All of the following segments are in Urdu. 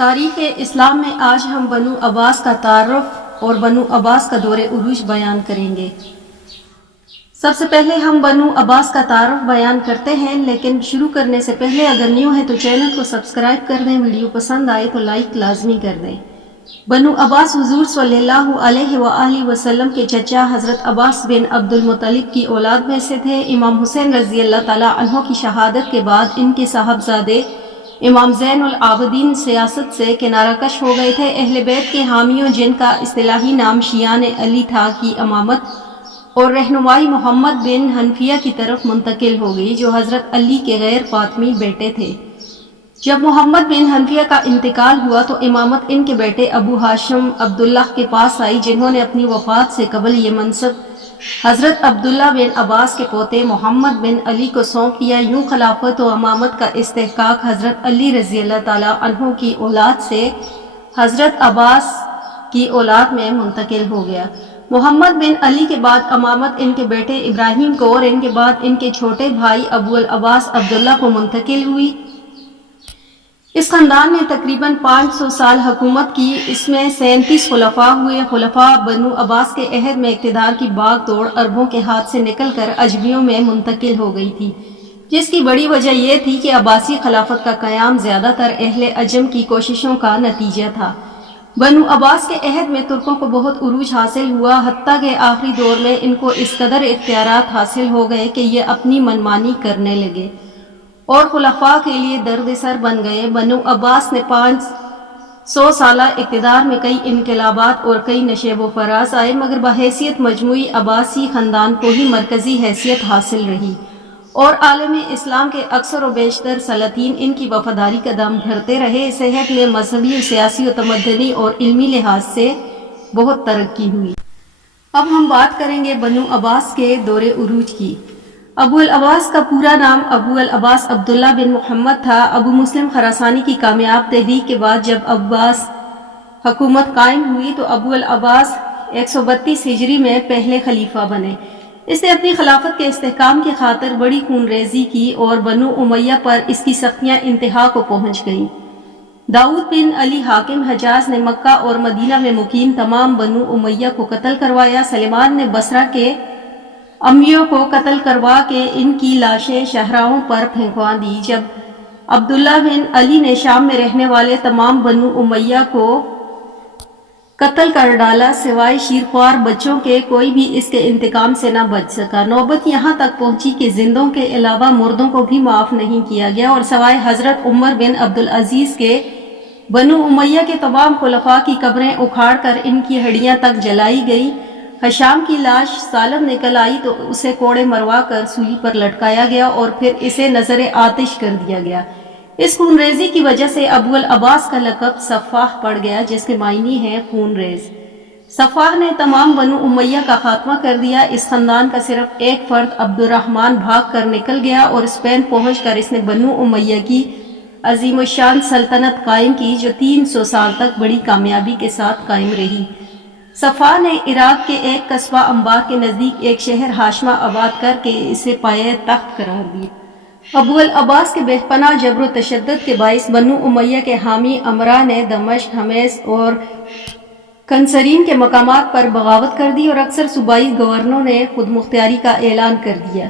تاریخ اسلام میں آج ہم بنو عباس کا تعارف اور بنو عباس کا دور عروج بیان کریں گے۔ سب سے پہلے ہم بنو عباس کا تعارف بیان کرتے ہیں، لیکن شروع کرنے سے پہلے اگر نیو ہے تو چینل کو سبسکرائب کر دیں، ویڈیو پسند آئے تو لائک لازمی کر دیں۔ بنو عباس حضور صلی اللہ علیہ وآلہ وسلم کے چچا حضرت عباس بن عبد المطلب کی اولاد میں سے تھے۔ امام حسین رضی اللہ تعالیٰ عنہ کی شہادت کے بعد ان کے صاحبزادے امام زین العابدین سیاست سے کنارہ کش ہو گئے تھے۔ اہل بیت کے حامیوں، جن کا اصطلاحی نام شیعان علی تھا، کی امامت اور رہنمائی محمد بن حنفیہ کی طرف منتقل ہو گئی، جو حضرت علی کے غیر فاطمی بیٹے تھے۔ جب محمد بن حنفیہ کا انتقال ہوا تو امامت ان کے بیٹے ابو ہاشم عبداللہ کے پاس آئی، جنہوں نے اپنی وفات سے قبل یہ منصب حضرت عبداللہ بن عباس کے پوتے محمد بن علی کو سونپ دیا۔ یوں خلافت و امامت کا استحقاق حضرت علی رضی اللہ تعالیٰ عنہ کی اولاد سے حضرت عباس کی اولاد میں منتقل ہو گیا۔ محمد بن علی کے بعد امامت ان کے بیٹے ابراہیم کو اور ان کے بعد ان کے چھوٹے بھائی ابو العباس عبداللہ کو منتقل ہوئی۔ اس خاندان نے تقریباً 500 سال حکومت کی۔ اس میں 37 خلفاء ہوئے۔ خلفاء بنو عباس کے عہد میں اقتدار کی باغ دوڑ عربوں کے ہاتھ سے نکل کر عجمیوں میں منتقل ہو گئی تھی، جس کی بڑی وجہ یہ تھی کہ عباسی خلافت کا قیام زیادہ تر اہل عجم کی کوششوں کا نتیجہ تھا۔ بنو عباس کے عہد میں ترکوں کو بہت عروج حاصل ہوا، حتیٰ کہ آخری دور میں ان کو اس قدر اختیارات حاصل ہو گئے کہ یہ اپنی منمانی کرنے لگے اور خلفاء کے لیے درد سر بن گئے۔ بنو عباس نے 500 سالہ اقتدار میں کئی انقلابات اور کئی نشیب و فراز آئے، مگر بحیثیت مجموعی عباسی خاندان کو ہی مرکزی حیثیت حاصل رہی اور عالم اسلام کے اکثر و بیشتر سلاطین ان کی وفاداری کا دم بھرتے رہے۔ اس عہد میں مذہبی، سیاسی و تمدنی اور علمی لحاظ سے بہت ترقی ہوئی۔ اب ہم بات کریں گے بنو عباس کے دور عروج کی۔ ابو العباس کا پورا نام ابو العباس عبداللہ بن محمد تھا۔ ابو مسلم خراسانی کی کامیاب تحریک کے بعد جب عباس حکومت قائم ہوئی تو ابو العباس 132 ہجری میں پہلے خلیفہ بنے۔ اس نے اپنی خلافت کے استحکام کی خاطر بڑی خون ریزی کی اور بنو امیہ پر اس کی سختیاں انتہا کو پہنچ گئیں۔ داؤد بن علی حاکم حجاز نے مکہ اور مدینہ میں مقیم تمام بنو امیہ کو قتل کروایا۔ سلیمان نے بصرہ کے امیوں کو قتل کروا کے ان کی لاشیں شاہراہوں پر پھینکوا دی۔ جب عبداللہ بن علی نے شام میں رہنے والے تمام بنو امیہ کو قتل کر ڈالا، سوائے شیرخوار بچوں کے کوئی بھی اس کے انتقام سے نہ بچ سکا۔ نوبت یہاں تک پہنچی کہ زندوں کے علاوہ مردوں کو بھی معاف نہیں کیا گیا اور سوائے حضرت عمر بن عبدالعزیز کے بنو امیہ کے تمام خلفاء کی قبریں اکھاڑ کر ان کی ہڈیاں تک جلائی گئی۔ ہشام کی لاش سالم نکل آئی تو اسے کوڑے مروا کر سولی پر لٹکایا گیا اور پھر اسے نظر آتش کر دیا گیا۔ اس خون ریزی کی وجہ سے ابو العباس کا لقب سفاح پڑ گیا، جس کے معنی ہیں خون ریز۔ سفاح نے تمام بنو امیہ کا خاتمہ کر دیا۔ اس خاندان کا صرف ایک فرد عبد الرحمن بھاگ کر نکل گیا اور اسپین پہنچ کر اس نے بنو امیہ کی عظیم الشان سلطنت قائم کی، جو 300 سال تک بڑی کامیابی کے ساتھ قائم رہی۔ صفا نے عراق کے ایک قصبہ انبار کے نزدیک ایک شہر ہاشمہ آباد کر کے اسے پایہ تخت قرار دیا۔ ابو العباس کے بے پناہ جبر و تشدد کے باعث بنو امیہ کے حامی امراء نے دمشق، حمیص اور کنسرین کے مقامات پر بغاوت کر دی اور اکثر صوبائی گورنروں نے خود مختاری کا اعلان کر دیا۔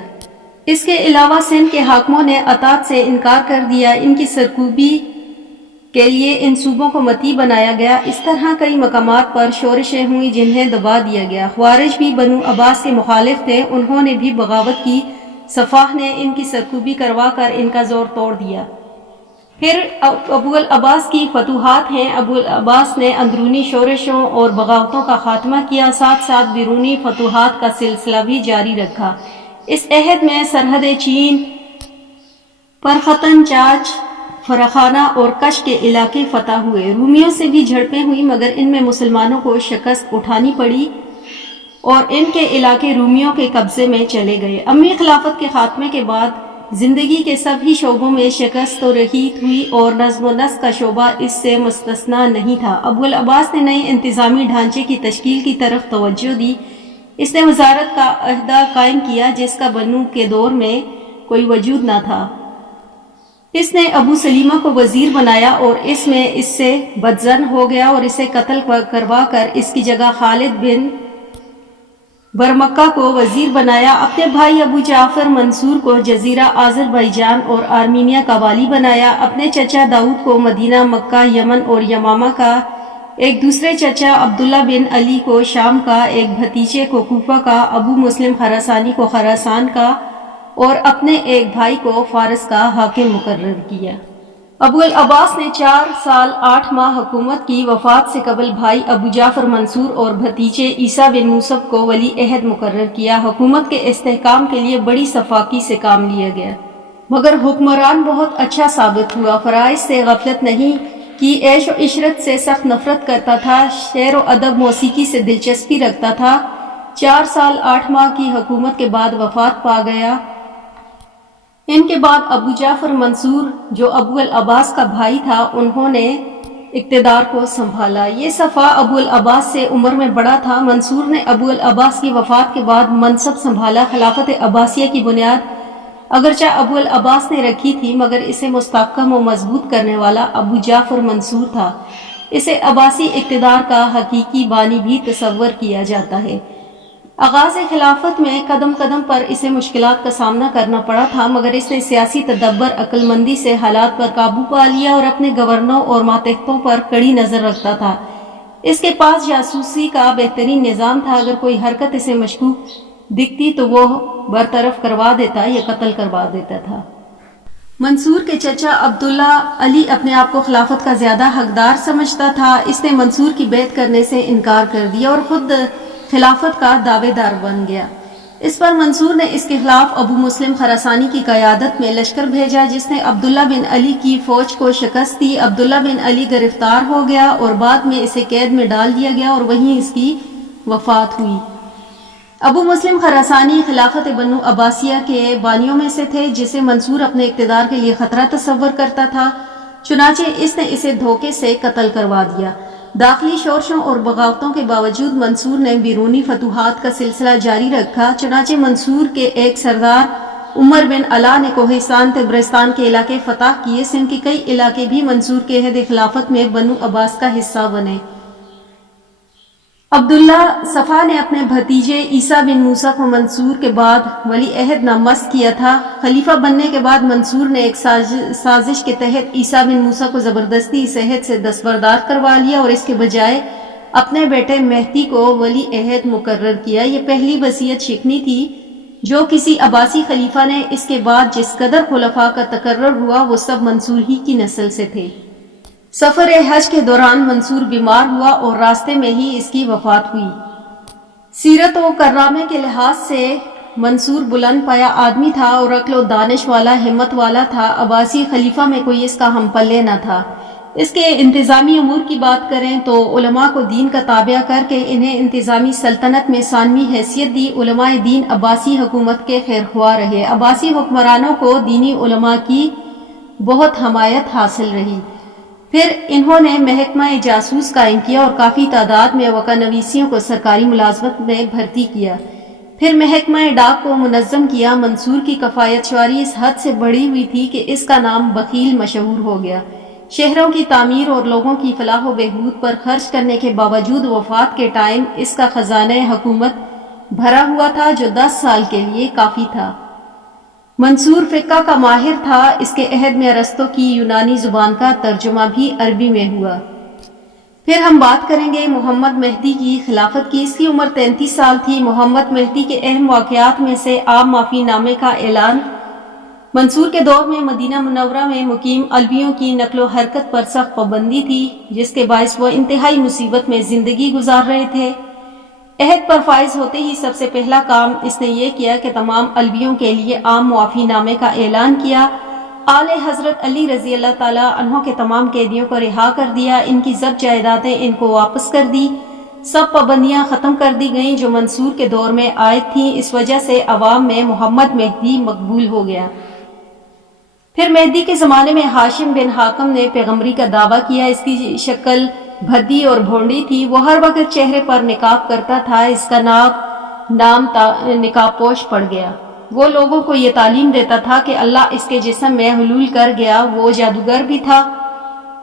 اس کے علاوہ سندھ کے حاکموں نے اطاعت سے انکار کر دیا۔ ان کی سرکوبی کے لیے ان صوبوں کو مطیع بنایا گیا۔ اس طرح کئی مقامات پر شورشیں ہوئیں جنہیں دبا دیا گیا۔ خوارج بھی بنو عباس کے مخالف تھے، انہوں نے بھی بغاوت کی۔ صفاح نے ان کی سرکوبی کروا کر ان کا زور توڑ دیا۔ پھر ابو العباس کی فتوحات ہیں۔ ابو العباس نے اندرونی شورشوں اور بغاوتوں کا خاتمہ کیا، ساتھ ساتھ بیرونی فتوحات کا سلسلہ بھی جاری رکھا۔ اس عہد میں سرحد چین، پرختن، چاچ، فرخانہ اور کش کے علاقے فتح ہوئے۔ رومیوں سے بھی جھڑپیں ہوئیں، مگر ان میں مسلمانوں کو شکست اٹھانی پڑی اور ان کے علاقے رومیوں کے قبضے میں چلے گئے۔ امی خلافت کے خاتمے کے بعد زندگی کے سبھی شعبوں میں شکست و رہی ہوئی اور نظم و نسق کا شعبہ اس سے مستثنیٰ نہیں تھا۔ ابو العباس نے نئے انتظامی ڈھانچے کی تشکیل کی طرف توجہ دی۔ اس نے وزارت کا عہدہ قائم کیا، جس کا بنو کے دور میں کوئی وجود نہ تھا۔ اس نے ابو سلیمہ کو وزیر بنایا اور اس میں اس سے بدظن ہو گیا اور اسے قتل کروا کر اس کی جگہ خالد بن برمکہ کو وزیر بنایا۔ اپنے بھائی ابو جعفر منصور کو جزیرہ آذربائیجان اور آرمینیا کا والی بنایا۔ اپنے چچا داؤد کو مدینہ، مکہ، یمن اور یمامہ کا، ایک دوسرے چچا عبداللہ بن علی کو شام کا، ایک بھتیجے کو کوفہ کا، ابو مسلم خراسانی کو خراسان کا اور اپنے ایک بھائی کو فارس کا حاکم مقرر کیا۔ ابو العباس نے 4 سال 8 ماہ حکومت کی۔ وفات سے قبل بھائی ابو جعفر منصور اور بھتیجے عیسیٰ بن موسیٰ کو ولی عہد مقرر کیا۔ حکومت کے استحکام کے لیے بڑی صفاقی سے کام لیا گیا، مگر حکمران بہت اچھا ثابت ہوا۔ فرائض سے غفلت نہیں کی، عیش و عشرت سے سخت نفرت کرتا تھا، شعر و ادب موسیقی سے دلچسپی رکھتا تھا۔ 4 سال 8 ماہ کی حکومت کے بعد وفات پا گیا۔ ان کے بعد ابو جعفر منصور جو ابو العباس کا بھائی تھا، انہوں نے اقتدار کو سنبھالا۔ یہ صفا ابو العباس سے عمر میں بڑا تھا۔ منصور نے ابو العباس کی وفات کے بعد منصب سنبھالا۔ خلافت عباسیہ کی بنیاد اگرچہ ابو العباس نے رکھی تھی، مگر اسے مستحکم و مضبوط کرنے والا ابو جعفر منصور تھا۔ اسے عباسی اقتدار کا حقیقی بانی بھی تصور کیا جاتا ہے۔ آغاز خلافت میں قدم قدم پر اسے مشکلات کا سامنا کرنا پڑا تھا، مگر اس نے سیاسی تدبر، عقل مندی سے حالات پر قابو پا لیا اور اپنے گورنروں اور ماتحتوں پر کڑی نظر رکھتا تھا۔ اس کے پاس جاسوسی کا بہترین نظام تھا۔ اگر کوئی حرکت اسے مشکوک دکھتی تو وہ برطرف کروا دیتا یا قتل کروا دیتا تھا۔ منصور کے چچا عبداللہ علی اپنے آپ کو خلافت کا زیادہ حقدار سمجھتا تھا۔ اس نے منصور کی بیعت کرنے سے انکار کر دیا اور خود خلافت کا دعوے دار بن گیا۔ اس پر منصور نے اس کے خلاف ابو مسلم خراسانی کی قیادت میں لشکر بھیجا، جس نے عبداللہ بن علی کی فوج کو شکست دی۔ عبداللہ بن علی گرفتار ہو گیا اور بعد میں اسے قید میں ڈال دیا گیا اور وہیں اس کی وفات ہوئی۔ ابو مسلم خراسانی خلافت بنو عباسیہ کے بانیوں میں سے تھے، جسے منصور اپنے اقتدار کے لیے خطرہ تصور کرتا تھا، چنانچہ اس نے اسے دھوکے سے قتل کروا دیا۔ داخلی شورشوں اور بغاوتوں کے باوجود منصور نے بیرونی فتوحات کا سلسلہ جاری رکھا۔ چنانچہ منصور کے ایک سردار عمر بن علا نے کوہستان طبرستان کے علاقے فتح کیے۔ سندھ کے کئی علاقے بھی منصور کے عہد خلافت میں بنو عباس کا حصہ بنے۔ عبداللہ صفا نے اپنے بھتیجے عیسیٰ بن موسیٰ کو منصور کے بعد ولی عہد نامزد کیا تھا۔ خلیفہ بننے کے بعد منصور نے ایک سازش کے تحت عیسیٰ بن موسیٰ کو زبردستی اس عہد سے دستبردار کروا لیا اور اس کے بجائے اپنے بیٹے مہدی کو ولی عہد مقرر کیا۔ یہ پہلی وصیت شکنی تھی جو کسی عباسی خلیفہ نے۔ اس کے بعد جس قدر خلفاء کا تقرر ہوا وہ سب منصور ہی کی نسل سے تھے۔ سفر حج کے دوران منصور بیمار ہوا اور راستے میں ہی اس کی وفات ہوئی۔ سیرت و کرامے کے لحاظ سے منصور بلند پایا آدمی تھا اور عقل و دانش والا، ہمت والا تھا۔ عباسی خلیفہ میں کوئی اس کا ہم پلے نہ تھا۔ اس کے انتظامی امور کی بات کریں تو علماء کو دین کا تابع کر کے انہیں انتظامی سلطنت میں ثانوی حیثیت دی۔ علماء دین عباسی حکومت کے خیرخواہ رہے۔ عباسی حکمرانوں کو دینی علماء کی بہت حمایت حاصل رہی۔ پھر انہوں نے محکمہ جاسوس قائم کیا اور کافی تعداد میں وقع نویسیوں کو سرکاری ملازمت میں بھرتی کیا۔ پھر محکمہ ڈاک کو منظم کیا۔ منصور کی کفایت شعاری اس حد سے بڑھی ہوئی تھی کہ اس کا نام بخیل مشہور ہو گیا۔ شہروں کی تعمیر اور لوگوں کی فلاح و بہبود پر خرچ کرنے کے باوجود وفات کے ٹائم اس کا خزانہ حکومت بھرا ہوا تھا، جو 10 سال کے لیے کافی تھا۔ منصور فقہ کا ماہر تھا۔ اس کے عہد میں ارسطو کی یونانی زبان کا ترجمہ بھی عربی میں ہوا۔ پھر ہم بات کریں گے محمد مہدی کی خلافت کی۔ اس کی عمر 33 سال تھی۔ محمد مہدی کے اہم واقعات میں سے عام معافی نامے کا اعلان۔ منصور کے دور میں مدینہ منورہ میں مقیم علویوں کی نقل و حرکت پر سخت پابندی تھی، جس کے باعث وہ انتہائی مصیبت میں زندگی گزار رہے تھے۔ عہد پر فائز ہوتے ہی سب سے پہلا کام اس نے یہ کیا کہ تمام علویوں کے لیے عام معافی نامے کا اعلان کیا۔ آل حضرت علی رضی اللہ تعالیٰ عنہ کے تمام قیدیوں کو رہا کر دیا۔ ان کی ضبط جائیدادیں ان کو واپس کر دی۔ سب پابندیاں ختم کر دی گئیں جو منصور کے دور میں عائد تھیں۔ اس وجہ سے عوام میں محمد مہدی مقبول ہو گیا۔ پھر مہدی کے زمانے میں ہاشم بن حاکم نے پیغمبری کا دعویٰ کیا۔ اس کی شکل بھدی اور بھونڈی تھی۔ وہ ہر وقت چہرے پر نقاب کرتا تھا۔ اس کا نام نقاب پوش پڑ گیا۔ وہ لوگوں کو یہ تعلیم دیتا تھا کہ اللہ اس کے جسم میں حلول کر گیا، وہ جادوگر بھی تھا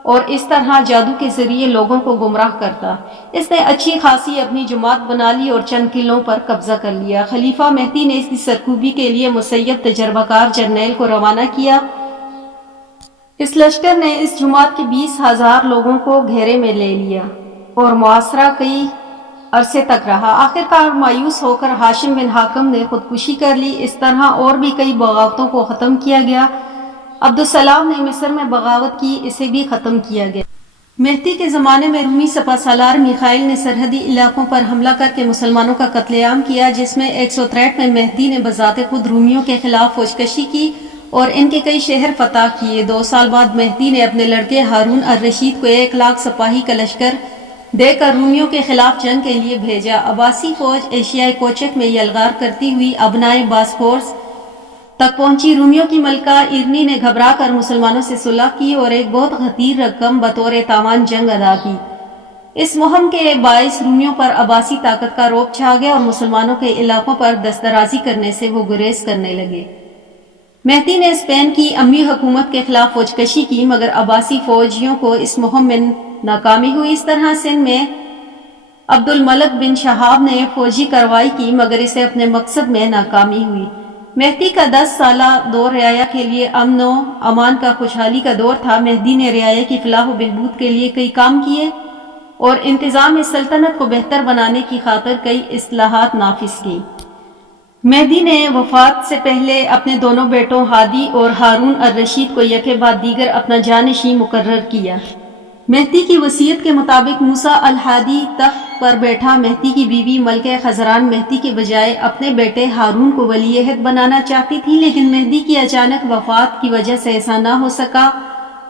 اور اس طرح جادو کے ذریعے لوگوں کو گمراہ کرتا۔ اس نے اچھی خاصی اپنی جماعت بنا لی اور چند قلعوں پر قبضہ کر لیا۔ خلیفہ مہدی نے اس کی سرکوبی کے لیے مسیب تجربہ کار جرنیل کو روانہ کیا۔ اس لشکر نے اس جماعت کے 20,000 لوگوں کو گھیرے میں لے لیا اور محاصرہ کئی عرصے تک رہا۔ آخرکار مایوس ہو کر ہاشم بن حاکم نے خودکشی کر لی۔ اس طرح اور بھی کئی بغاوتوں کو ختم کیا گیا۔ عبدالسلام نے مصر میں بغاوت کی، اسے بھی ختم کیا گیا۔ مہدی کے زمانے میں رومی سپہ سالار میخائیل نے سرحدی علاقوں پر حملہ کر کے مسلمانوں کا قتل عام کیا، جس میں 163 میں مہدی نے بذات خود رومیوں کے خلاف فوجکشی کی اور ان کے کئی شہر فتح کیے۔ 2 سال بعد مہدی نے اپنے لڑکے ہارون الرشید کو 1,00,000 سپاہی کا لشکر دے کر رومیوں کے خلاف جنگ کے لیے بھیجا۔ عباسی فوج ایشیائے کوچک میں یلغار کرتی ہوئی ابنائے باسفورس تک پہنچی۔ رومیوں کی ملکہ ایرنی نے گھبرا کر مسلمانوں سے صلح کی اور ایک بہت خطیر رقم بطور تاوان جنگ ادا کی۔ اس مہم کے باعث رومیوں پر عباسی طاقت کا رعب چھا گیا اور مسلمانوں کے علاقوں پر دسترازی کرنے سے وہ گریز کرنے لگے۔ مہدی نے اسپین کی امی حکومت کے خلاف فوجکشی کی، مگر عباسی فوجیوں کو اس مہم میں ناکامی ہوئی۔ اس طرح سندھ میں عبد الملک بن شہاب نے فوجی کارروائی کی، مگر اسے اپنے مقصد میں ناکامی ہوئی۔ مہدی کا 10 سالہ دور رعایا کے لیے امن و امان کا خوشحالی کا دور تھا۔ مہدی نے رعایا کی فلاح و بہبود کے لیے کئی کام کیے اور انتظام سلطنت کو بہتر بنانے کی خاطر کئی اصلاحات نافذ کی۔ مہدی نے وفات سے پہلے اپنے دونوں بیٹوں ہادی اور ہارون الرشید کو یکے بعد دیگر اپنا جانشین مقرر کیا۔ مہدی کی وصیت کے مطابق موسیٰ الہادی تخت پر بیٹھا۔ مہدی کی بیوی ملکہ خزران مہدی کے بجائے اپنے بیٹے ہارون کو ولی عہد بنانا چاہتی تھی، لیکن مہدی کی اچانک وفات کی وجہ سے ایسا نہ ہو سکا۔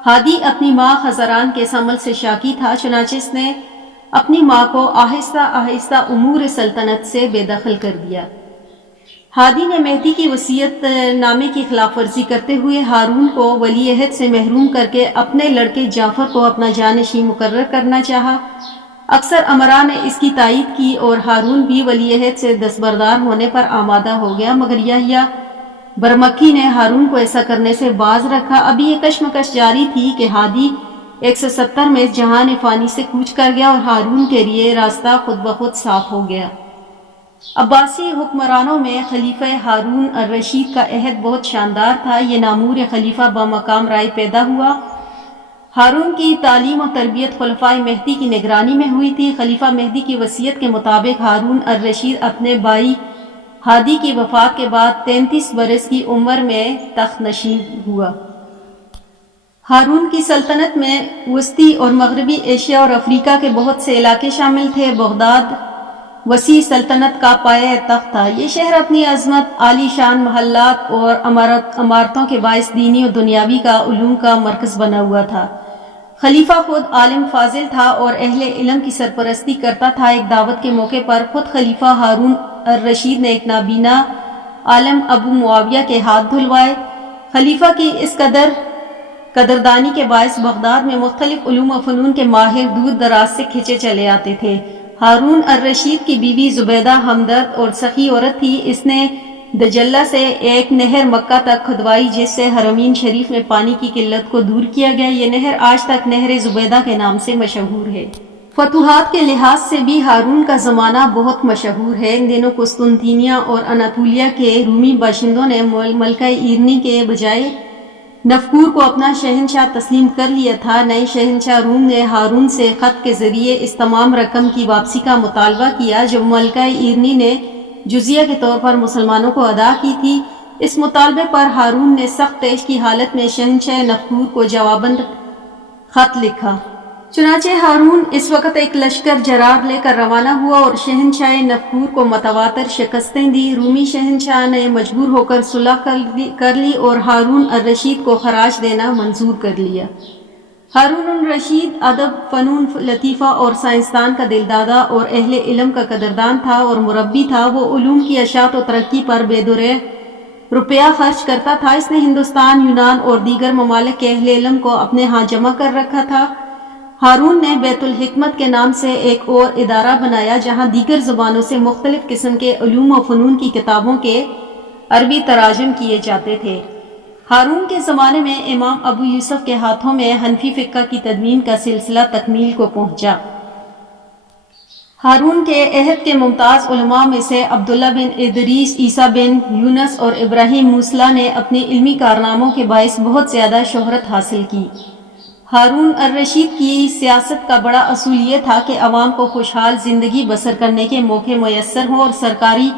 ہادی اپنی ماں خزران کے اس عمل سے شاکی تھا، چنانچہ اس نے اپنی ماں کو آہستہ آہستہ امور سلطنت سے بے دخل کر دیا۔ ہادی نے مہدی کی وصیت نامے کی خلاف ورزی کرتے ہوئے ہارون کو ولی عہد سے محروم کر کے اپنے لڑکے جعفر کو اپنا جانشین مقرر کرنا چاہا۔ اکثر امراء نے اس کی تائید کی اور ہارون بھی ولی عہد سے دستبردار ہونے پر آمادہ ہو گیا، مگر یحییٰ برمکی نے ہارون کو ایسا کرنے سے باز رکھا۔ ابھی یہ کشمکش جاری تھی کہ ہادی 170 میں اس جہان فانی سے کوچ کر گیا اور ہارون کے لیے راستہ خود بخود صاف ہو گیا۔ عباسی حکمرانوں میں خلیفہ ہارون الرشید کا عہد بہت شاندار تھا۔ یہ نامور خلیفہ بامقام رائے پیدا ہوا۔ ہارون کی تعلیم و تربیت خلفائے مہدی کی نگرانی میں ہوئی تھی۔ خلیفہ مہدی کی وصیت کے مطابق ہارون الرشید اپنے بھائی ہادی کی وفات کے بعد 33 برس کی عمر میں تخت نشین ہوا۔ ہارون کی سلطنت میں وسطی اور مغربی ایشیا اور افریقہ کے بہت سے علاقے شامل تھے۔ بغداد وسیع سلطنت کا پایہ تخت تھا۔ یہ شہر اپنی عظمت، عالی شان محلات اور عمارتوں کے باعث دینی اور دنیاوی علوم کا مرکز بنا ہوا تھا۔ خلیفہ خود عالم فاضل تھا اور اہل علم کی سرپرستی کرتا تھا۔ ایک دعوت کے موقع پر خود خلیفہ ہارون الرشید نے ایک نابینا عالم ابو معاویہ کے ہاتھ دھلوائے۔ خلیفہ کی اس قدردانی کے باعث بغداد میں مختلف علوم و فنون کے ماہر دور دراز سے کھنچے چلے آتے تھے۔ ہارون الرشید کی بیوی زبیدہ ہمدرد اور سخی عورت تھی۔ اس نے دجلہ سے ایک نہر مکہ تک کھدوائی، جس سے حرمین شریف میں پانی کی قلت کو دور کیا گیا۔ یہ نہر آج تک نہر زبیدہ کے نام سے مشہور ہے۔ فتوحات کے لحاظ سے بھی ہارون کا زمانہ بہت مشہور ہے۔ ان دنوں قسطنطنیہ اور اناطولیہ کے رومی باشندوں نے ملکہ ایرنی کے بجائے نفکور کو اپنا شہنشاہ تسلیم کر لیا تھا۔ نئے شہنشاہ روم نے ہارون سے خط کے ذریعے اس تمام رقم کی واپسی کا مطالبہ کیا جو ملکہ ایرنی نے جزیہ کے طور پر مسلمانوں کو ادا کی تھی۔ اس مطالبے پر ہارون نے سخت طیش کی حالت میں شہنشاہ نفکور کو جواباً خط لکھا۔ چنانچہ ہارون اس وقت ایک لشکر جرار لے کر روانہ ہوا اور شہنشاہ نفکور کو متواتر شکستیں دی۔ رومی شہنشاہ نے مجبور ہو کر صلح کر لی اور ہارون الرشید کو خراج دینا منظور کر لیا۔ ہارون الرشید ادب، فنون لطیفہ اور سائنسدان کا دلدادہ اور اہل علم کا قدردان تھا اور مربی تھا۔ وہ علوم کی اشاعت و ترقی پر بے درے روپیہ خرچ کرتا تھا۔ اس نے ہندوستان، یونان اور دیگر ممالک کے اہل علم کو اپنے ہاں جمع کر رکھا تھا۔ ہارون نے بیت الحکمت کے نام سے ایک اور ادارہ بنایا جہاں دیگر زبانوں سے مختلف قسم کے علوم و فنون کی کتابوں کے عربی تراجم کیے جاتے تھے۔ ہارون کے زمانے میں امام ابو یوسف کے ہاتھوں میں حنفی فقہ کی تدوین کا سلسلہ تکمیل کو پہنچا۔ ہارون کے عہد کے ممتاز علماء میں سے عبداللہ بن ادریس، عیسیٰ بن یونس اور ابراہیم موصلی نے اپنے علمی کارناموں کے باعث بہت زیادہ شہرت حاصل کی۔ ہارون الرشید کی سیاست کا بڑا اصول یہ تھا کہ عوام کو خوشحال زندگی بسر کرنے کے موقع میسر ہوں اور سرکاری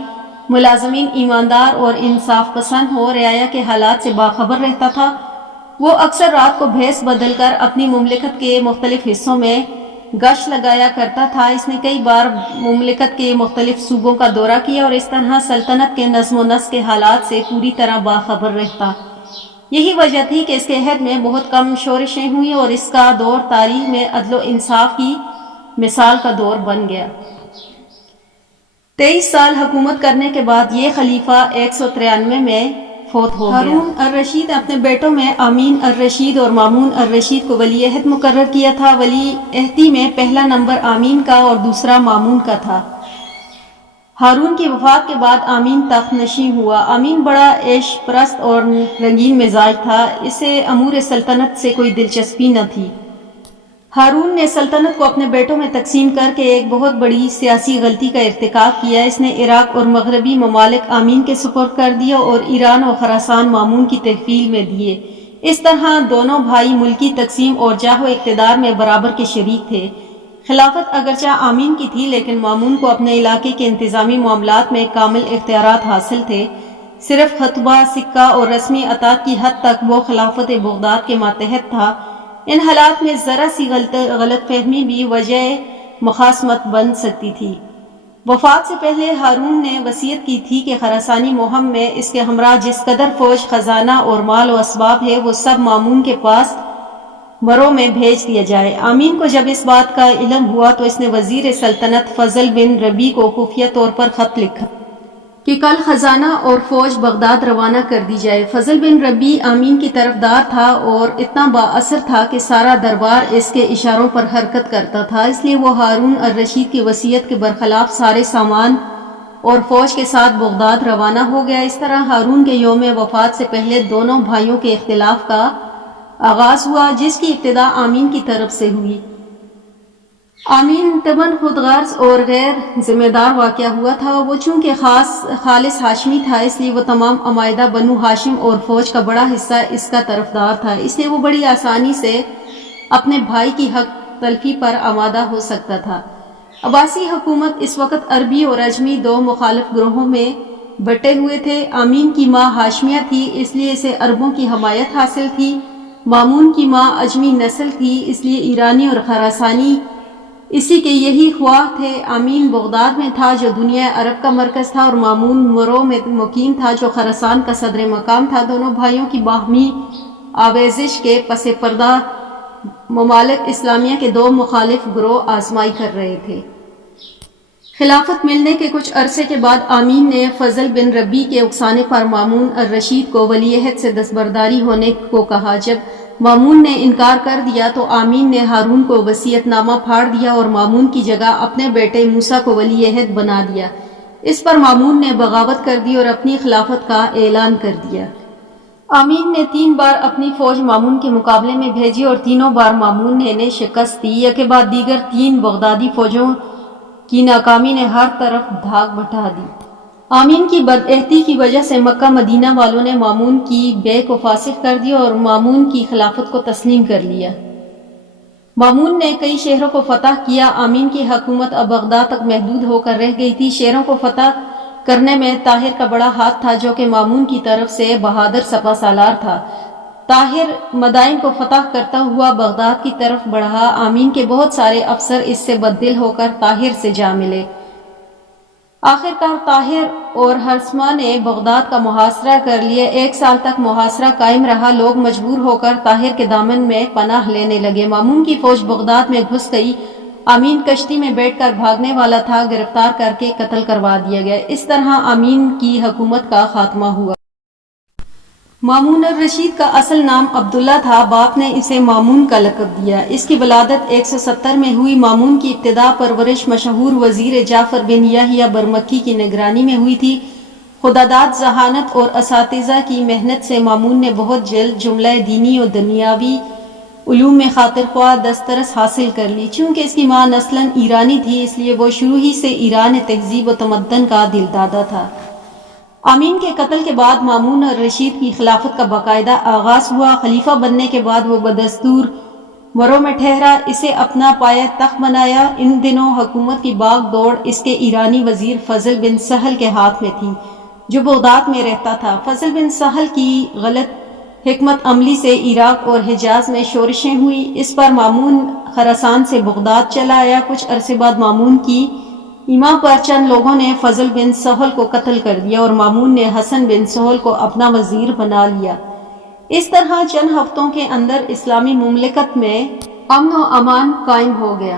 ملازمین ایماندار اور انصاف پسند ہوں۔ رعایا کے حالات سے باخبر رہتا تھا۔ وہ اکثر رات کو بھیس بدل کر اپنی مملکت کے مختلف حصوں میں گشت لگایا کرتا تھا۔ اس نے کئی بار مملکت کے مختلف صوبوں کا دورہ کیا اور اس طرح سلطنت کے نظم و نسق کے حالات سے پوری طرح باخبر رہتا۔ یہی وجہ تھی کہ اس کے عہد میں بہت کم شورشیں ہوئیں اور اس کا دور تاریخ میں عدل و انصاف کی مثال کا دور بن گیا۔ 23 سال حکومت کرنے کے بعد یہ خلیفہ 193 میں فوت ہو گیا۔ ہارون الرشید اپنے بیٹوں میں امین الرشید اور مامون الرشید کو ولی عہد مقرر کیا تھا۔ ولی عہدی میں پہلا نمبر امین کا اور دوسرا مامون کا تھا۔ ہارون کی وفات کے بعد امین تخت نشین ہوا۔ امین بڑا عیش پرست اور رنگین مزاج تھا۔ اسے امور سلطنت سے کوئی دلچسپی نہ تھی۔ ہارون نے سلطنت کو اپنے بیٹوں میں تقسیم کر کے ایک بہت بڑی سیاسی غلطی کا ارتکاب کیا۔ اس نے عراق اور مغربی ممالک امین کے سپرد کر دیا اور ایران اور خراسان مامون کی تحویل میں دیے۔ اس طرح دونوں بھائی ملکی تقسیم اور جاہ و اقتدار میں برابر کے شریک تھے۔ خلافت اگرچہ امین کی تھی لیکن مامون کو اپنے علاقے کے انتظامی معاملات میں کامل اختیارات حاصل تھے۔ صرف خطبہ، سکہ اور رسمی اطاعت کی حد تک وہ خلافت بغداد کے ماتحت تھا۔ ان حالات میں ذرا سی غلط فہمی بھی وجہ مخاصمت بن سکتی تھی۔ وفات سے پہلے ہارون نے وصیت کی تھی کہ خراسانی مہم میں اس کے ہمراہ جس قدر فوج، خزانہ اور مال و اسباب ہے وہ سب مامون کے پاس مرو میں بھیج دیا جائے۔ امین کو جب اس بات کا علم ہوا تو اس نے وزیر سلطنت فضل بن ربی کو خفیہ طور پر خط لکھا کہ کل خزانہ اور فوج بغداد روانہ کر دی جائے۔ فضل بن ربی امین کی طرفدار تھا اور اتنا با اثر تھا کہ سارا دربار اس کے اشاروں پر حرکت کرتا تھا، اس لیے وہ ہارون الرشید کی وصیت کے برخلاف سارے سامان اور فوج کے ساتھ بغداد روانہ ہو گیا۔ اس طرح ہارون کے یوم وفات سے پہلے دونوں بھائیوں کے اختلاف کا آغاز ہوا، جس کی ابتدا امین کی طرف سے ہوئی۔ امین طبعاً خود غرض اور غیر ذمہ دار واقعہ ہوا تھا۔ وہ چونکہ خالص ہاشمی تھا اس لیے وہ تمام عمائدہ بنو ہاشم اور فوج کا بڑا حصہ اس کا طرفدار تھا، اس لیے وہ بڑی آسانی سے اپنے بھائی کی حق تلفی پر آمادہ ہو سکتا تھا۔ عباسی حکومت اس وقت عربی اور عجمی دو مخالف گروہوں میں بٹے ہوئے تھے۔ امین کی ماں ہاشمیہ تھی اس لیے اسے عربوں کی حمایت حاصل تھی۔ مامون کی ماں عجمی نسل تھی اس لیے ایرانی اور خراسانی اسی کے یہی خواہ تھے۔ امین بغداد میں تھا جو دنیا عرب کا مرکز تھا اور مامون مرو میں مقیم تھا جو خراسان کا صدر مقام تھا۔ دونوں بھائیوں کی باہمی آویزش کے پس پردہ ممالک اسلامیہ کے دو مخالف گروہ آزمائی کر رہے تھے۔ خلافت ملنے کے کچھ عرصے کے بعد امین نے فضل بن ربی کے اکسانے پر مامون الرشید کو ولی عہد سے دستبرداری ہونے کو کہا۔ جب مامون نے انکار کر دیا تو امین نے ہارون کو وصیت نامہ پھاڑ دیا اور مامون کی جگہ اپنے بیٹے موسیٰ کو ولی عہد بنا دیا۔ اس پر مامون نے بغاوت کر دی اور اپنی خلافت کا اعلان کر دیا۔ امین نے 3 بار اپنی فوج مامون کے مقابلے میں بھیجی اور تینوں بار مامون نے انہیں شکست دی۔ یکے بعد دیگر 3 بغدادی فوجوں کی ناکامی نے ہر طرف دھاک بٹھا دی۔ امین کی بدعہدی کی وجہ سے مکہ مدینہ والوں نے مامون کی بیع کو فاسخ کر دیا اور مامون کی خلافت کو تسلیم کر لیا۔ مامون نے کئی شہروں کو فتح کیا۔ امین کی حکومت اب بغداد تک محدود ہو کر رہ گئی تھی۔ شہروں کو فتح کرنے میں طاہر کا بڑا ہاتھ تھا جو کہ مامون کی طرف سے بہادر سپہ سالار تھا۔ طاہر مدائن کو فتح کرتا ہوا بغداد کی طرف بڑھا۔ امین کے بہت سارے افسر اس سے بددل ہو کر طاہر سے جا ملے۔ آخرکار طاہر اور ہرسمہ نے بغداد کا محاصرہ کر لیا۔ 1 سال تک محاصرہ قائم رہا۔ لوگ مجبور ہو کر طاہر کے دامن میں پناہ لینے لگے۔ مامون کی فوج بغداد میں گھس گئی۔ امین کشتی میں بیٹھ کر بھاگنے والا تھا، گرفتار کر کے قتل کروا دیا گیا۔ اس طرح امین کی حکومت کا خاتمہ ہوا۔ مامون الرشید کا اصل نام عبداللہ تھا، باپ نے اسے مامون کا لقب دیا۔ اس کی ولادت 170 میں ہوئی۔ مامون کی ابتدا پرورش مشہور وزیر جعفر بن یحییٰ برمکی کی نگرانی میں ہوئی تھی۔ خداداد ذہانت اور اساتذہ کی محنت سے مامون نے بہت جلد جملہ دینی اور دنیاوی علوم میں خاطر خواہ دسترس حاصل کر لی۔ چونکہ اس کی ماں نسلاً ایرانی تھی، اس لیے وہ شروع ہی سے ایران تہذیب و تمدن کا دل دادا تھا۔ آمین کے قتل کے بعد مامون الرشید کی خلافت کا باقاعدہ آغاز ہوا۔ خلیفہ بننے کے بعد وہ بدستور مرو میں ٹھہرا، اسے اپنا پایہ تخت بنایا۔ ان دنوں حکومت کی باغ دوڑ اس کے ایرانی وزیر فضل بن سہل کے ہاتھ میں تھی، جو بغداد میں رہتا تھا۔ فضل بن سہل کی غلط حکمت عملی سے عراق اور حجاز میں شورشیں ہوئی۔ اس پر مامون خراسان سے بغداد چلا آیا۔ کچھ عرصے بعد مامون کی ایما پر چند لوگوں نے فضل بن سہل کو قتل کر دیا اور مامون نے حسن بن سہل کو اپنا وزیر بنا لیا۔ اس طرح چند ہفتوں کے اندر اسلامی مملکت میں امن و امان قائم ہو گیا۔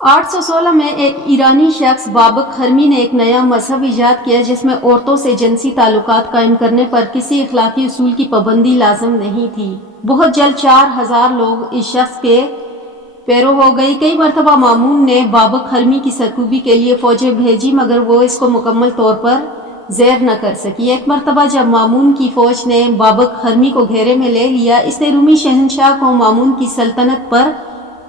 816 میں ایک ایرانی شخص بابک خرمی نے ایک نیا مذہب ایجاد کیا جس میں عورتوں سے جنسی تعلقات قائم کرنے پر کسی اخلاقی اصول کی پابندی لازم نہیں تھی۔ بہت جلد 4000 لوگ اس شخص کے پیرو ہو گئی۔ کئی مرتبہ مامون نے بابک خرمی کی سرکوبی کے لیے فوجیں بھیجی مگر وہ اس کو مکمل طور پر زیر نہ کر سکی۔ ایک مرتبہ جب مامون کی فوج نے بابک خرمی کو گھیرے میں لے لیا، اس نے رومی شہنشاہ کو مامون کی سلطنت پر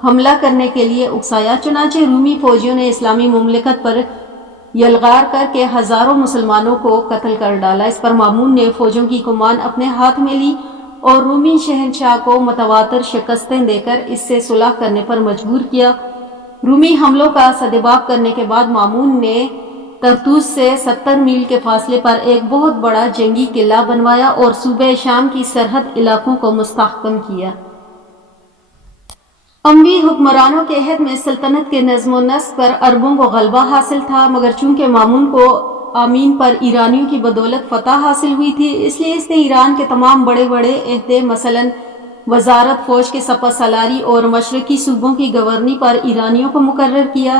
حملہ کرنے کے لیے اکسایا۔ چنانچہ رومی فوجیوں نے اسلامی مملکت پر یلغار کر کے ہزاروں مسلمانوں کو قتل کر ڈالا۔ اس پر مامون نے فوجوں کی کمان اپنے ہاتھ میں لی اور رومی شہنشاہ کو متواتر شکستیں دے کر اس سے صلح کرنے پر مجبور کیا۔ رومی حملوں کا سدباب کرنے کے بعد مامون نے طرطوس سے 70 میل کے فاصلے پر ایک بہت بڑا جنگی قلعہ بنوایا اور صوبہ شام کی سرحد علاقوں کو مستحکم کیا۔ اموی حکمرانوں کے عہد میں سلطنت کے نظم و نسق پر عربوں کو غلبہ حاصل تھا، مگر چونکہ مامون کو آمین پر ایرانیوں کی بدولت فتح حاصل ہوئی تھی، اس لیے اس نے ایران کے تمام بڑے بڑے عہدے مثلاً وزارت فوج کے سپہ سالاری اور مشرقی صوبوں کی گورنی پر ایرانیوں کو مقرر کیا،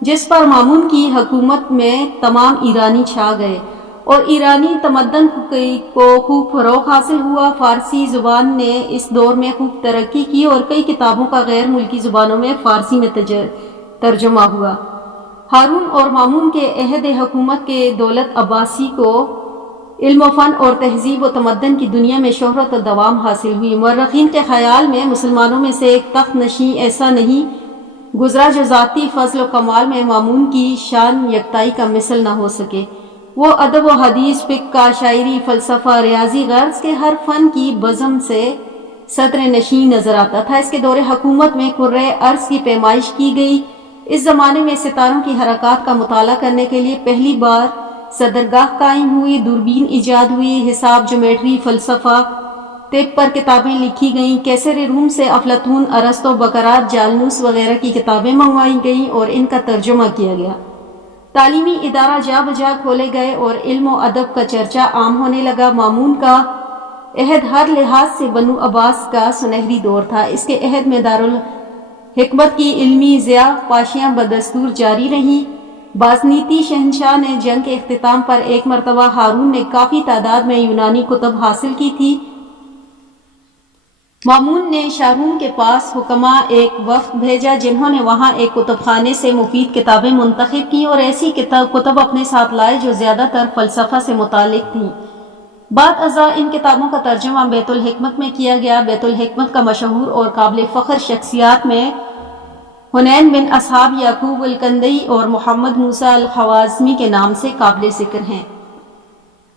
جس پر مامون کی حکومت میں تمام ایرانی چھا گئے اور ایرانی تمدن کو خوب فروغ حاصل ہوا۔ فارسی زبان نے اس دور میں خوب ترقی کی اور کئی کتابوں کا غیر ملکی زبانوں میں فارسی میں ترجمہ ہوا۔ ہارون اور مامون کے عہد حکومت کے دولت عباسی کو علم و فن اور تہذیب و تمدن کی دنیا میں شہرت و دوام حاصل ہوئی۔ مورخین کے خیال میں مسلمانوں میں سے ایک تخت نشین ایسا نہیں گزرا جو ذاتی فضل و کمال میں مامون کی شان یکتائی کا مثل نہ ہو سکے۔ وہ ادب و حدیث، فقہ، شاعری، فلسفہ، ریاضی غرض کے ہر فن کی بزم سے صدر نشین نظر آتا تھا۔ اس کے دور حکومت میں کرۂ ارض کی پیمائش کی گئی۔ اس زمانے میں ستاروں کی حرکات کا مطالعہ کرنے کے لیے پہلی بار صدرگاہ قائم ہوئی، دوربین ایجاد ہوئی، حساب، جیومیٹری، فلسفہ، طب پر کتابیں لکھی گئیں۔ کیسر روم سے افلاطون، ارسطو، بقراط، جالنوس وغیرہ کی کتابیں منگوائی گئیں اور ان کا ترجمہ کیا گیا۔ تعلیمی ادارہ جا بجا کھولے گئے اور علم و ادب کا چرچا عام ہونے لگا۔ مامون کا عہد ہر لحاظ سے بنو عباس کا سنہری دور تھا۔ اس کے عہد میں دارالحکمت کی علمی ضیاء پاشیاں بدستور جاری رہیں۔ بازنیتی شہنشاہ نے جنگ کے اختتام پر ایک مرتبہ ہارون نے کافی تعداد میں یونانی کتب حاصل کی تھی۔ مامون نے شاہروم کے پاس حکماء ایک وفد بھیجا جنہوں نے وہاں ایک کتب خانے سے مفید کتابیں منتخب کیں اور ایسی کتب اپنے ساتھ لائے جو زیادہ تر فلسفہ سے متعلق تھیں۔ بعد ازاں ان کتابوں کا ترجمہ بیت الحکمت میں کیا گیا۔ بیت الحکمت کا مشہور اور قابل فخر شخصیات میں حنین بن اصحاب، یعقوب الکندی اور محمد موسیٰ الخوارزمی کے نام سے قابل ذکر ہیں۔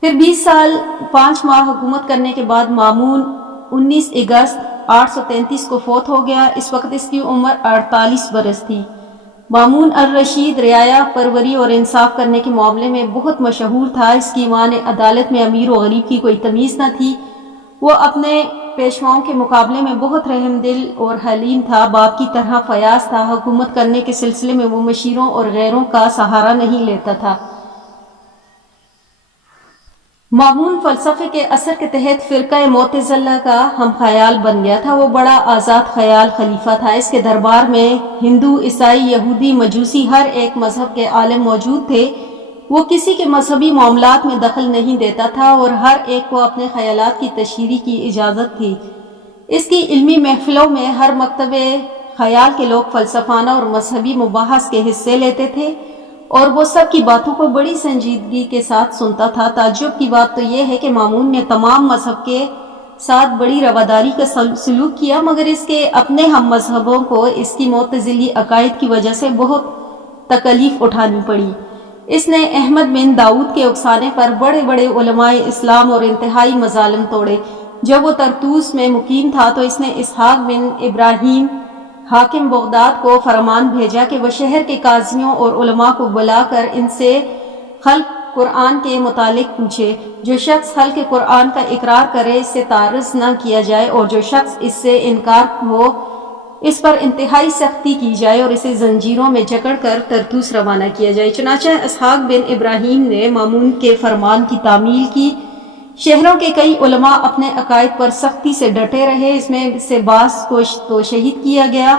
پھر 20 سال 5 ماہ حکومت کرنے کے بعد مامون 19 اگست 833 کو فوت ہو گیا۔ اس وقت اس کی عمر 48 برس تھی۔ مامون الرشید رعایا پروری اور انصاف کرنے کے معاملے میں بہت مشہور تھا۔ اس کی ماں نے عدالت میں امیر و غریب کی کوئی تمیز نہ تھی۔ وہ اپنے پیشواؤں کے مقابلے میں بہت رحم دل اور حلیم تھا، باپ کی طرح فیاض تھا۔ حکومت کرنے کے سلسلے میں وہ مشیروں اور غیروں کا سہارا نہیں لیتا تھا۔ مامون فلسفے کے اثر کے تحت فرقہ معتزلہ کا ہم خیال بن گیا تھا۔ وہ بڑا آزاد خیال خلیفہ تھا۔ اس کے دربار میں ہندو، عیسائی، یہودی، مجوسی ہر ایک مذہب کے عالم موجود تھے۔ وہ کسی کے مذہبی معاملات میں دخل نہیں دیتا تھا اور ہر ایک کو اپنے خیالات کی تشہیر کی اجازت تھی۔ اس کی علمی محفلوں میں ہر مکتب خیال کے لوگ فلسفانہ اور مذہبی مباحث کے حصے لیتے تھے اور وہ سب کی باتوں کو بڑی سنجیدگی کے ساتھ سنتا تھا۔ تعجب کی بات تو یہ ہے کہ مامون نے تمام مذہب کے ساتھ بڑی رواداری کا سلوک کیا، مگر اس کے اپنے ہم مذہبوں کو اس کی معتزلی عقائد کی وجہ سے بہت تکلیف اٹھانی پڑی۔ اس نے احمد بن داؤد کے اکسانے پر بڑے بڑے علماء اسلام اور انتہائی مظالم توڑے۔ جب وہ طرطوس میں مقیم تھا تو اس نے اسحاق بن ابراہیم حاکم بغداد کو فرمان بھیجا کہ وہ شہر کے قاضیوں اور علماء کو بلا کر ان سے خلق قرآن کے متعلق پوچھے۔ جو شخص خلق قرآن کا اقرار کرے اس سے تعرض نہ کیا جائے، اور جو شخص اس سے انکار ہو اس پر انتہائی سختی کی جائے اور اسے زنجیروں میں جکڑ کر طرطوس روانہ کیا جائے۔ چنانچہ اسحاق بن ابراہیم نے مامون کے فرمان کی تعمیل کی۔ شہروں کے کئی علماء اپنے عقائد پر سختی سے ڈٹے رہے، اس میں سے بعض کو تو شہید کیا گیا۔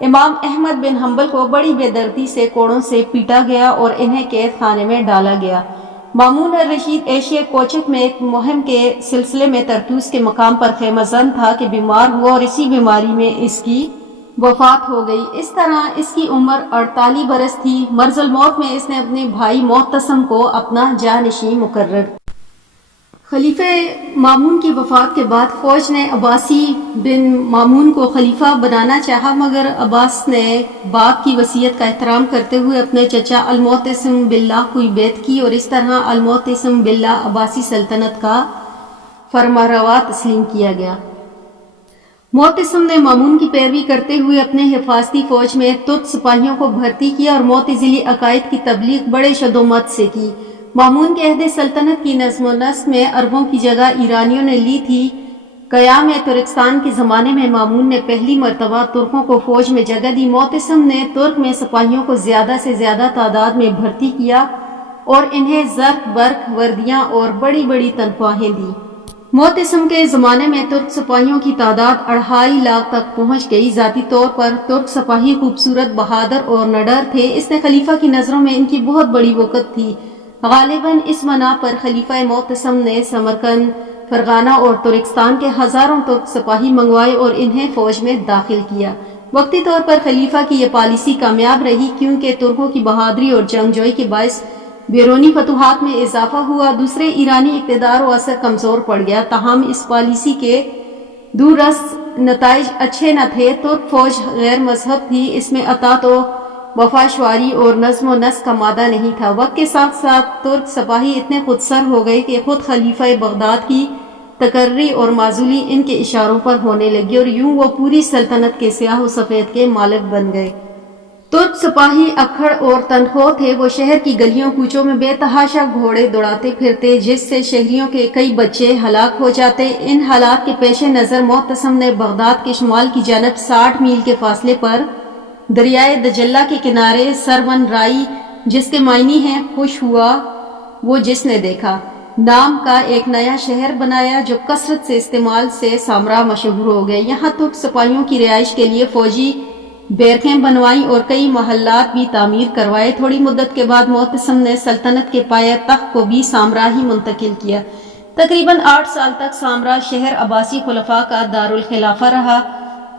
امام احمد بن حنبل کو بڑی بے دردی سے کوڑوں سے پیٹا گیا اور انہیں قید خانے میں ڈالا گیا۔ مامون الرشید ایشیا کوچک میں ایک مہم کے سلسلے میں طرطوس کے مقام پر خیمہ زن تھا کہ بیمار ہوا اور اسی بیماری میں اس کی وفات ہو گئی۔ اس طرح اس کی عمر 48 برس تھی۔ مرض الموت میں اس نے اپنے بھائی معتصم کو اپنا جانشین مقرر۔ خلیفہ مامون کی وفات کے بعد فوج نے عباسی بن مامون کو خلیفہ بنانا چاہا، مگر عباس نے باپ کی وصیت کا احترام کرتے ہوئے اپنے چچا المعتصم باللہ کو بیعت کی، اور اس طرح المعتصم باللہ عباسی سلطنت کا فرمانروا تسلیم کیا گیا۔ معتصم نے مامون کی پیروی کرتے ہوئے اپنے حفاظتی فوج میں ترک سپاہیوں کو بھرتی کیا اور معتزلی عقائد کی تبلیغ بڑے شد و مت سے کی۔ مامون کے عہد سلطنت کی نظم و نسق میں عربوں کی جگہ ایرانیوں نے لی تھی۔ قیام ترکستان کے زمانے میں مامون نے پہلی مرتبہ ترکوں کو فوج میں جگہ دی۔ معتصم نے ترک میں سپاہیوں کو زیادہ سے زیادہ تعداد میں بھرتی کیا اور انہیں زرق برق وردیاں اور بڑی بڑی تنخواہیں دی۔ معتصم کے زمانے میں ترک سپاہیوں کی تعداد 2.5 لاکھ تک پہنچ گئی۔ ذاتی طور پر ترک سپاہی خوبصورت، بہادر اور نڈر تھے۔ اس نے خلیفہ کی نظروں میں ان کی بہت بڑی وقت تھی۔ غالباً اس بنا پر خلیفہ معتصم نے سمرقند، فرغانہ اور ترکستان کے ہزاروں ترک سپاہی منگوائے اور انہیں فوج میں داخل کیا۔ وقتی طور پر خلیفہ کی یہ پالیسی کامیاب رہی، کیونکہ ترکوں کی بہادری اور جنگجوئی کے باعث بیرونی فتوحات میں اضافہ ہوا۔ دوسرے ایرانی اقتدار و اثر کمزور پڑ گیا، تاہم اس پالیسی کے دور رس نتائج اچھے نہ تھے۔ ترک فوج غیر مذہب تھی، اس میں اطاعت و وفاشواری اور نظم و نسق کا مادہ نہیں تھا۔ وقت کے ساتھ ساتھ ترک سپاہی اتنے خود سر ہو گئے کہ خود خلیفہ بغداد کی تقرری اور معزولی ان کے اشاروں پر ہونے لگی، اور یوں وہ پوری سلطنت کے سیاہ و سفید کے مالک بن گئے۔ ترک سپاہی اکھڑ اور تنخواہ تھے۔ وہ شہر کی گلیوں کوچوں میں بے تحاشا گھوڑے دوڑاتے پھرتے، جس سے شہریوں کے کئی بچے ہلاک ہو جاتے۔ ان حالات کے پیش نظر معتصم نے بغداد کے شمال کی جانب 60 میل کے فاصلے پر دریائے دجلہ کے کنارے سرون رائی، جس کے معنی ہیں خوش ہوا وہ جس نے دیکھا، نام کا ایک نیا شہر بنایا جو کثرت سے استعمال سے سامرا مشہور ہو گئے۔ یہاں ترک سپاہیوں کی رہائش کے لیے فوجی بیرکیں بنوائیں اور کئی محلات بھی تعمیر کروائے۔ تھوڑی مدت کے بعد معتصم نے سلطنت کے پایہ تخت کو بھی سامرا ہی منتقل کیا۔ تقریباً 8 سال تک سامرا شہر عباسی خلفاء کا دارالخلافہ رہا۔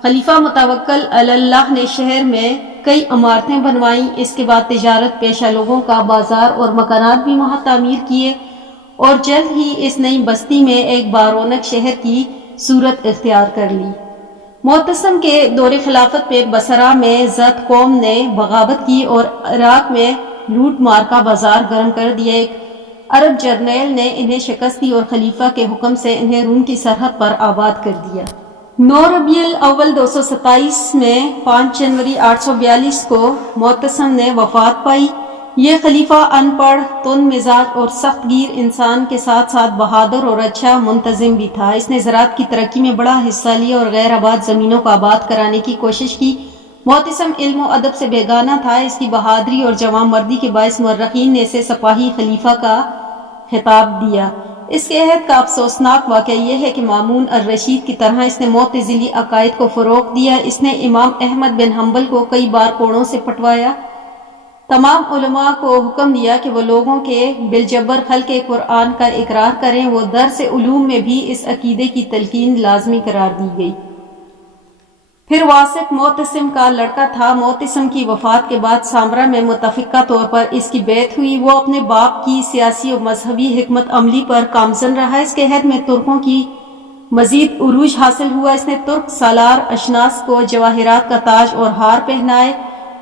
خلیفہ متوکل علی اللہ نے شہر میں کئی عمارتیں بنوائیں۔ اس کے بعد تجارت پیشہ لوگوں کا بازار اور مکانات بھی وہاں تعمیر کیے، اور جلد ہی اس نئی بستی میں ایک بارونق شہر کی صورت اختیار کر لی۔ معتصم کے دور خلافت پہ بصرہ میں زت قوم نے بغاوت کی اور عراق میں لوٹ مار کا بازار گرم کر دیا۔ ایک عرب جرنیل نے انہیں شکست دی اور خلیفہ کے حکم سے انہیں روم کی سرحد پر آباد کر دیا۔ 9 ربیع الاول 227 میں 5 جنوری 842 کو معتصم نے وفات پائی۔ یہ خلیفہ ان پڑھ، تند مزاج اور سخت گیر انسان کے ساتھ ساتھ بہادر اور اچھا منتظم بھی تھا۔ اس نے زراعت کی ترقی میں بڑا حصہ لیا اور غیر آباد زمینوں کو آباد کرانے کی کوشش کی۔ معتصم علم و ادب سے بیگانہ تھا۔ اس کی بہادری اور جوان مردی کے باعث مورخین نے اسے سپاہی خلیفہ کا خطاب دیا۔ اس کے عہد کا افسوسناک واقعہ یہ ہے کہ مامون الرشید کی طرح اس نے معتزلی عقائد کو فروغ دیا۔ اس نے امام احمد بن حنبل کو کئی بار کوڑوں سے پٹوایا۔ تمام علماء کو حکم دیا کہ وہ لوگوں کے بالجبر خلق قرآن کا اقرار کریں۔ وہ درس علوم میں بھی اس عقیدے کی تلقین لازمی قرار دی گئی۔ پھر واسق معتصم کا لڑکا تھا۔ معتصم کی وفات کے بعد سامرا میں متفقہ طور پر اس کی بیعت ہوئی۔ وہ اپنے باپ کی سیاسی و مذہبی حکمت عملی پر گامزن رہا۔ اس کے عہد میں ترکوں کی مزید عروج حاصل ہوا۔ اس نے ترک سالار اشناس کو جواہرات کا تاج اور ہار پہنائے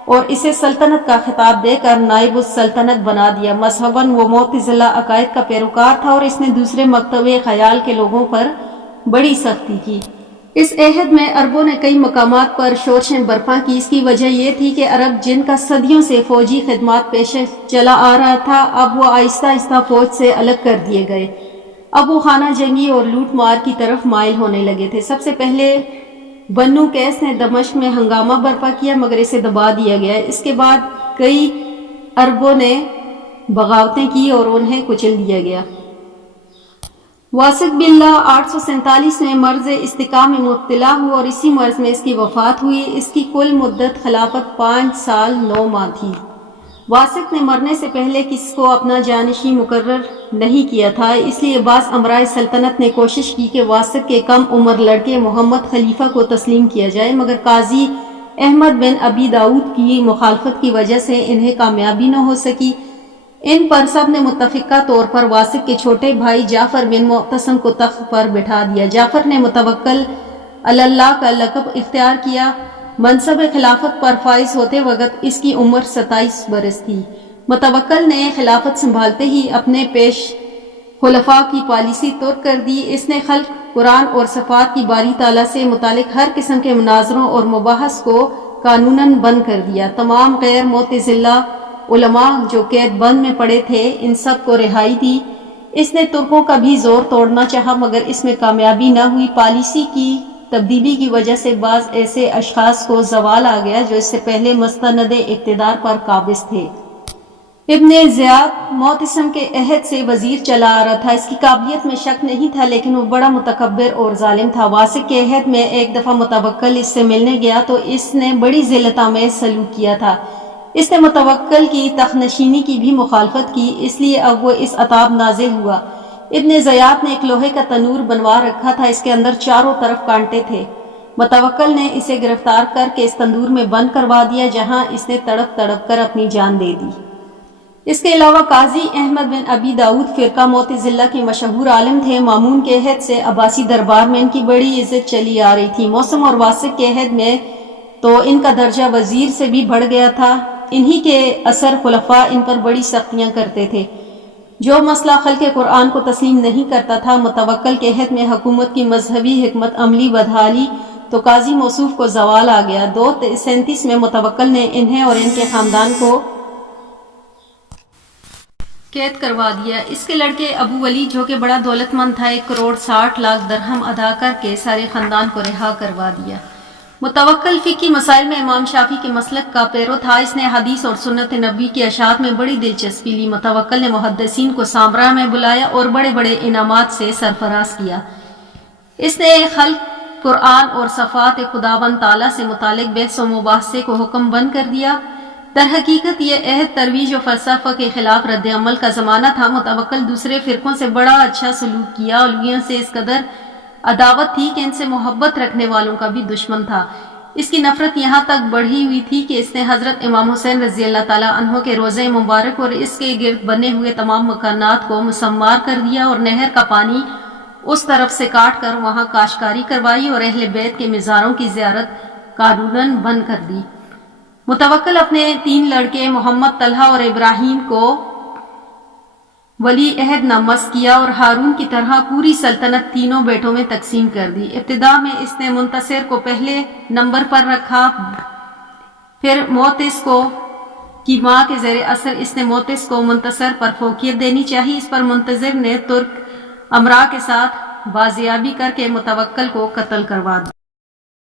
اور اسے سلطنت کا خطاب دے کر نائب السلطنت بنا دیا۔ مذہباً وہ معتزلہ عقائد کا پیروکار تھا اور اس نے دوسرے مکتب خیال کے لوگوں پر بڑی سختی کی۔ اس عہد میں عربوں نے کئی مقامات پر شورشیں برپا کی۔ اس کی وجہ یہ تھی کہ عرب جن کا صدیوں سے فوجی خدمات پیش چلا آ رہا تھا، اب وہ آہستہ آہستہ فوج سے الگ کر دیے گئے۔ اب وہ خانہ جنگی اور لوٹ مار کی طرف مائل ہونے لگے تھے۔ سب سے پہلے بنو قیس نے دمشق میں ہنگامہ برپا کیا مگر اسے دبا دیا گیا۔ اس کے بعد کئی عربوں نے بغاوتیں کی اور انہیں کچل دیا گیا۔ واسق باللہ 847 میں مرض استقاء میں مبتلا ہوا اور اسی مرض میں اس کی وفات ہوئی۔ اس کی کل مدت خلافت 5 سال 9 ماہ تھی۔ واسق نے مرنے سے پہلے کسی کو اپنا جانشین مقرر نہیں کیا تھا، اس لیے بعض امرائے سلطنت نے کوشش کی کہ واسق کے کم عمر لڑکے محمد خلیفہ کو تسلیم کیا جائے مگر قاضی احمد بن ابی داؤد کی مخالفت کی وجہ سے انہیں کامیابی نہ ہو سکی۔ ان پر سب نے متفقہ طور پر واسق کے چھوٹے بھائی جعفر بن معتصم کو تخت پر بٹھا دیا۔ جعفر نے متوکل علی اللہ کا لقب اختیار کیا۔ منصب خلافت پر فائز ہوتے وقت اس کی عمر 27 برس تھی۔ متوکل نے خلافت سنبھالتے ہی اپنے پیش خلفاء کی پالیسی ترک کر دی۔ اس نے خلق، قرآن اور صفات کی باری تعالیٰ سے متعلق ہر قسم کے مناظروں اور مباحث کو قانوناً بند کر دیا۔ تمام غیر معتزلہ علماء جو قید بند میں پڑے تھے ان سب کو رہائی دی۔ اس نے ترکوں کا بھی زور توڑنا چاہا مگر اس میں کامیابی نہ ہوئی۔ پالیسی کی تبدیلی کی وجہ سے بعض ایسے اشخاص کو زوال آ گیا جو اس سے پہلے مستند اقتدار پر قابض تھے۔ ابن زیاد معتصم کے عہد سے وزیر چلا آ رہا تھا۔ اس کی قابلیت میں شک نہیں تھا لیکن وہ بڑا متکبر اور ظالم تھا۔ واسق کے عہد میں ایک دفعہ متوکل اس سے ملنے گیا تو اس نے بڑی ذلت آمیز سلوک کیا تھا۔ اس نے متوکل کی تخت نشینی کی بھی مخالفت کی، اس لیے اب وہ اس عتاب نازل ہوا۔ ابن زیاد نے ایک لوہے کا تنور بنوا رکھا تھا، اس کے اندر چاروں طرف کانٹے تھے۔ متوکل نے اسے گرفتار کر کے اس تندور میں بند کروا دیا جہاں اس نے تڑپ تڑپ کر اپنی جان دے دی۔ اس کے علاوہ قاضی احمد بن ابی داؤد فرقہ معتزلہ کے مشہور عالم تھے۔ مامون کے عہد سے عباسی دربار میں ان کی بڑی عزت چلی آ رہی تھی۔ موسم اور واسق کے عہد میں تو ان کا درجہ وزیر سے بھی بڑھ گیا تھا۔ انہی کے اثر خلفاء ان پر بڑی سختیاں کرتے تھے۔ جو مسئلہ خلق قرآن کو تسلیم نہیں کرتا تھا، متوکل کے عہد میں حکومت کی مذہبی حکمت عملی بدحالی تو قاضی موصوف کو زوال آ گیا۔ 237 میں متوکل نے انہیں اور ان کے خاندان کو قید کروا دیا۔ اس کے لڑکے ابو ولید جو کہ بڑا دولت مند تھا 1,60,00,000 درہم ادا کر کے سارے خاندان کو رہا کروا دیا۔ متوکل فقہی مسائل میں امام شافعی کے مسلک کا پیرو تھا۔ اس نے حدیث اور سنت نبوی کی اشاعت میں بڑی دلچسپی لی۔ متوکل نے محدثین کو سامرا میں بلایا اور بڑے بڑے انعامات سے سرفراز کیا۔ اس نے خلق، قرآن اور صفات خداوند تعالیٰ سے متعلق بحث و مباحثے کو حکم بند کر دیا۔ در حقیقت یہ عہد ترویج و فلسفہ کے خلاف رد عمل کا زمانہ تھا۔ متوکل دوسرے فرقوں سے بڑا اچھا سلوک کیا۔ علویوں سے اس قدر عداوت تھی کہ ان سے محبت رکھنے والوں کا بھی دشمن تھا۔ اس کی نفرت یہاں تک بڑھی ہوئی تھی کہ اس نے حضرت امام حسین رضی اللہ تعالیٰ عنہ کے روضہ مبارک اور اس کے گرد بنے ہوئے تمام مکانات کو مسمار کر دیا اور نہر کا پانی اس طرف سے کاٹ کر وہاں کاشتکاری کروائی اور اہل بیت کے مزاروں کی زیارت قانوناً بند کر دی۔ متوکل اپنے 3 لڑکے محمد، طلحہ اور ابراہیم کو ولی عہد نامزد کیا اور ہارون کی طرح پوری سلطنت تینوں بیٹوں میں تقسیم کر دی۔ ابتدا میں اس نے منتصر کو پہلے نمبر پر رکھا، پھر معتز کی ماں کے زیر اثر اس نے معتز کو منتصر پر فوقیت دینی چاہی۔ اس پر منتصر نے ترک امراء کے ساتھ بازیابی کر کے متوکل کو قتل کروا دیا۔